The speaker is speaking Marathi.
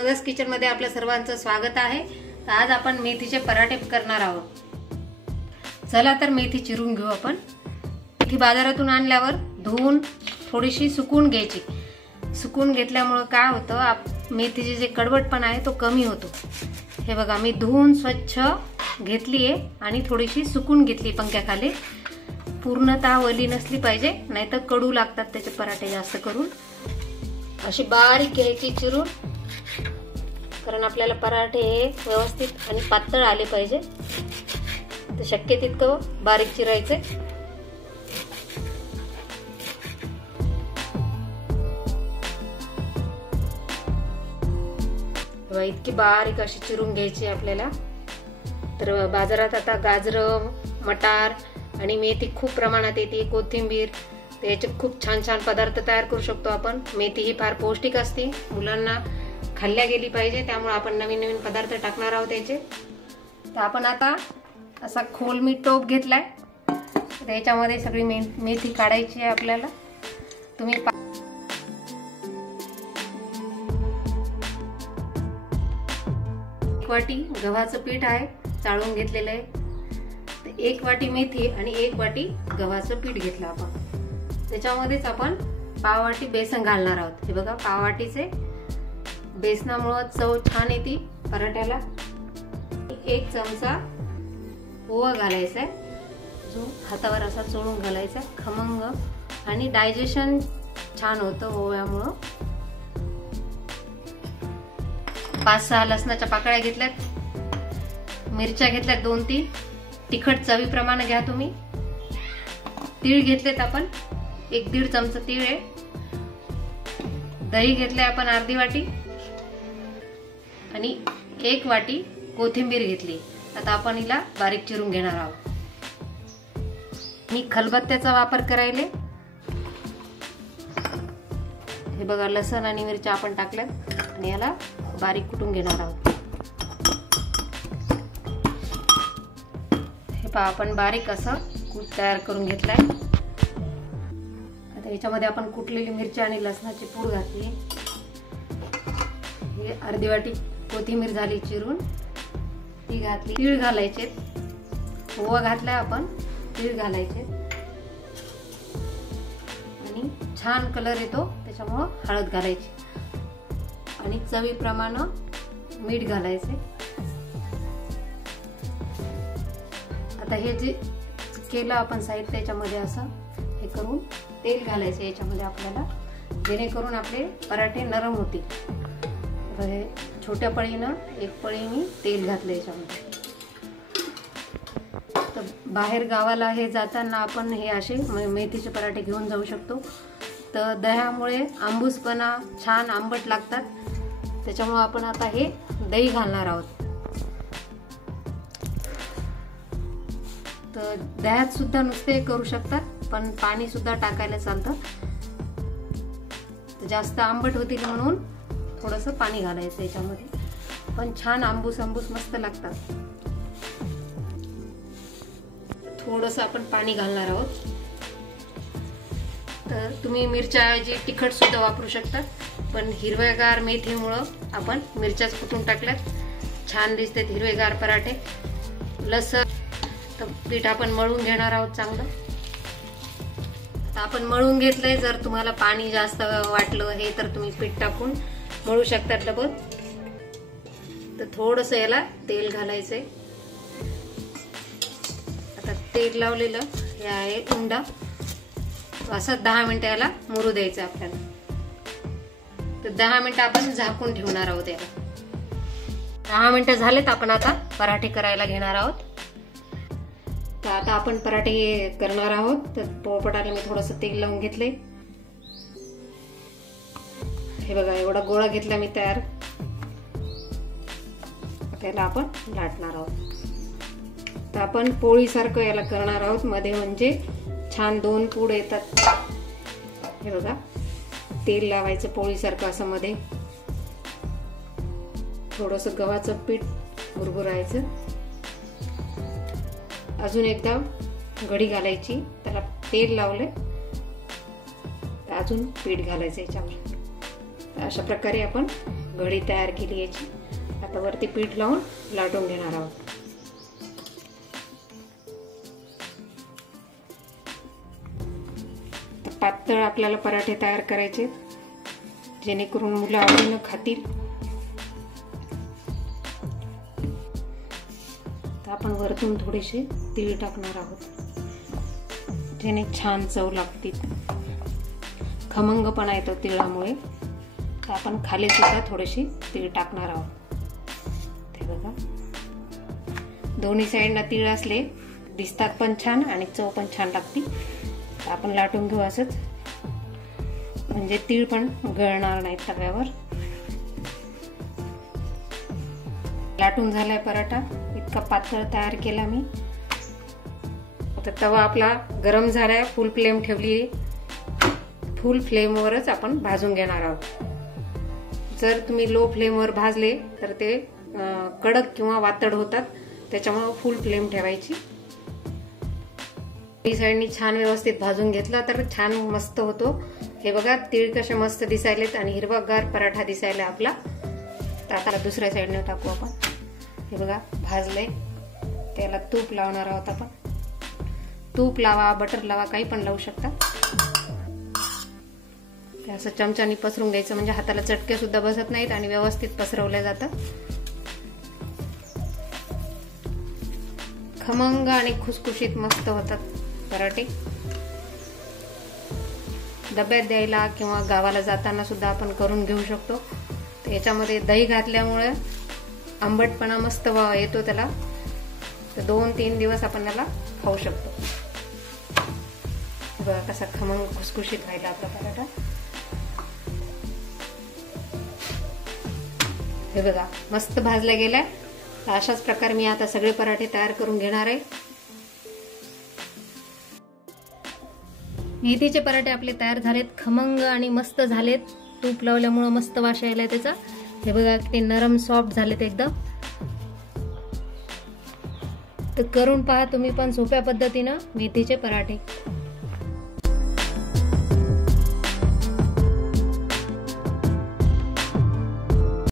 मदर्स किचन मध्ये आपल्या सर्वांचं स्वागत आहे। तर आज आपण मेथीचे पराठे करणार आहोत। चला तर मेथी चिरून घेऊ आपण। मेथी बाजारातून आणल्यावर धुवून थोडीशी सुकून घ्यायची। सुकून घेतल्यामुळे काय होतं, मेथीचे जे कडवटपणा आहे तो कमी होतो। हे बघा, मी धुवून स्वच्छ घेतली आहे आणि थोडीशी सुकून घेतली पंख्याखाली। पूर्णतः वली नसली पाहिजे, नाहीतर कडू लागतात त्याचे पराठे जास्त करून। अशी बारीक घ्यायची चिरून, कारण आपल्याला पराठे व्यवस्थित आणि पातळ आले पाहिजे। तर शक्य तितकं बारीक चिरायचे। इतकी बारीक अशी चिरून घ्यायची आपल्याला। तर बाजारात आता गाजर, मटार आणि मेथी खूप प्रमाणात येते, कोथिंबीर, त्याचे खूप छान छान पदार्थ तयार करू शकतो आपण। मेथी ही फार पौष्टिक असते, मुलांना खाल्ल्या गेली पाहिजे, त्यामुळे आपण नवीन नवीन पदार्थ टाकणार आहोत त्याचे। तर आपण आता असा खोल मी टोप घेतलाय, त्याच्यामध्ये सगळी मेथी काढायची आहे आपल्याला। तुम्ही 1 वाटी गव्हाचं पीठ आहे, चाळून घेतलेलं आहे। तर 1 वाटी मेथी आणि 1 वाटी गव्हाचं पीठ घेतलं आपण। त्याच्यामध्येच आपण पाव वाटी बेसन घालणार आहोत। हे बघा, पाव वाटीचे बेसनामुळे चव छान येते पराठ्याला। 1 चमचा ओवा घालायचा, जो हातावर असा चोळून घालायचा, खमंग आणि डायजेशन छान होतं ओव्यामुळे। 5-6 लसणाच्या पाकळ्या घेतल्यात, मिरच्या घेतल्यात 2-3, तिखट चवीप्रमाणे घ्या तुम्ही। तीळ घेतलेत आपण, 1-1.5 चमचा तीळ आहे। दही घेतले आपण अर्धी वाटी आणि 1 वाटी कोथिंबीर घेतली। आता आपण हिला बारीक चिरून घेणार आहोत। मी खलबत्त्याचा वापर करायले। हे बघा, लसण आणि मिरच्या आपण टाकल्यात आणि याला बारीक कुटून घेणार आहोत। हे पहा, आपण बारीक असं कूट तयार करून घेतलाय। आता याच्यामध्ये आपण कुटलेली मिरची आणि लसणाची पूड घातली। हे अर्धी वाटी कोथिंबीर झाली चिरून, ती घातली। तीळ घालायचे, ओवा घातलाय आपण, तीळ घालायचे आणि छान कलर येतो त्याच्यामुळे हळद घालायची आणि चवीप्रमाणे मीठ घालायचे। आता हे जे केलं आपण साहित्य, याच्यामध्ये असं हे करून तेल घालायचं याच्यामध्ये आपल्याला, जेणेकरून आपले पराठे नरम होतील। छोट्या पळीनं 1 पळीने तेल घातलं याच्यामध्ये। तर बाहेर गावाला हे जाताना आपण हे असे मेथीचे पराठे घेऊन जाऊ शकतो। तर दह्यामुळे आंबूसपणा, छान आंबट लागतात, त्याच्यामुळे आपण आता हे दही घालणार आहोत। तर दह्यात सुद्धा नुसते करू शकतात, पण पाणी सुद्धा टाकायला चालतं। जास्त आंबट होतील म्हणून थोडंसं पाणी घालायचं याच्यामध्ये, पण छान आंबूस मस्त लागतात। थोडंसं आपण पाणी घालणार आहोत। तर तुम्ही मिरच्याऐवजी तिखट सुद्धा वापरू शकता, पण हिरवेगार मेथीमुळं आपण मिरच्याच कुटून टाकल्यात, छान दिसतात हिरवेगार पराठे। लसण तर पीठ आपण मळून घेणार आहोत चांगलं। आता आपण मळून घेतलंय, जर तुम्हाला पाणी जास्त वाटलं हे तर तुम्ही पीठ टाकून मळू शकता डबल। तर थोडंसं याला तेल घालायचंय। आता तेल लावलेलं हे आहे उंडा, असं 10 मिनिटं याला मुरू द्यायचं आपल्याला। तर 10 मिनिटं आपण झाकून ठेवणार आहोत याला। 10 मिनिटं झालेत, आपण आता पराठे करायला घेणार आहोत। तर आता आपण पराठे करणार आहोत। तर पोळपाटाला मी थोडंसं तेल लावून घेतलंय। हे बघा, एवढा गोळा घेतला मी तयार। त्याला आपण लाटणार आहोत। तर आपण पोळीसारखं याला करणार आहोत, मध्ये म्हणजे छान 2 पूड येतात। हे बघा, तेल लावायचं पोळीसारखं असं, मध्ये थोडंसं गव्हाचं पीठ मुरमुरायचं। अजून एकदा घडी घालायची, त्याला तेल लावले, अजून पीठ घालायचं याच्यावर। अशा प्रकारे आपण घडी तयार केली याची. आता वरती पीठ लावून लाटून घेणार आहोत. पातळ आपल्याला पराठे तयार करायचे जेणेकरून मुलं आवडीनं खातील. तर आपण वरतून थोडेसे तीळ टाकणार आहोत जेणे छान चव लागतील. खमंगपणा येतो तिळामुळे. तर आपण खाली सुद्धा थोडेसे तीळ टाकणार आहोत. ते बघा, दोन्ही साईडला तीळ असले दिसतात पण छान आणि चव पण छान लागते. तर आपण लाटून घेऊ असंच, म्हणजे तीळ पण गळणार नाहीत तव्यावर. लाटून झालाय पराठा. इतका पातळ तयार केला मी. आता तवा आपला गरम झालाय. फुल फ्लेम ठेवली. फुल फ्लेमवरच आपण भाजून घेणार आहोत. जर तुम्ही लो फ्लेमवर भाजले तर ते कडक किंवा वातड होतात. त्याच्यामुळे फुल फ्लेम ठेवायची. ही साईडनी छान व्यवस्थित भाजून घेतला तर छान मस्त होतो. हे बघा, तीळ कसे मस्त दिसायलेत आणि हिरवागार पराठा दिसायला आपला. तर आता दुसऱ्या साईडने टाकू आपण. हे बघा, भाजले. त्याला तूप लावणार आहोत आपण. तूप लावा, बटर लावा, काही पण लावू शकता. ते असं चमच्यानी पसरून घ्यायचं म्हणजे हाताला चटके सुद्धा बसत नाहीत आणि व्यवस्थित पसरवल्या जातात. खमंग आणि खुसखुशीत मस्त होतात पराठे. डब्यात द्यायला किंवा गावाला जाताना सुद्धा आपण करून घेऊ शकतो. याच्यामध्ये दही घातल्यामुळे आंबटपणा मस्त येतो त्याला. तर 2-3 दिवस आपण त्याला खाऊ शकतो. बघा कसा खमंग खुसखुशीत राहिला आपला पराठा. हे बघा, मस्त भाजला गेलाय. अशाच प्रकारे मी आता सगळे पराठे तयार करून घेणार आहे. मेथीचे पराठे आपले तयार झालेत. खमंग आणि मस्त झालेत. तूप लावल्यामुळे मस्त वास यायला त्याचा. हे बघा किती नरम सॉफ्ट झालेत एकदम. तर करून पहा तुम्ही पण सोप्या पद्धतीनं मेथीचे पराठे.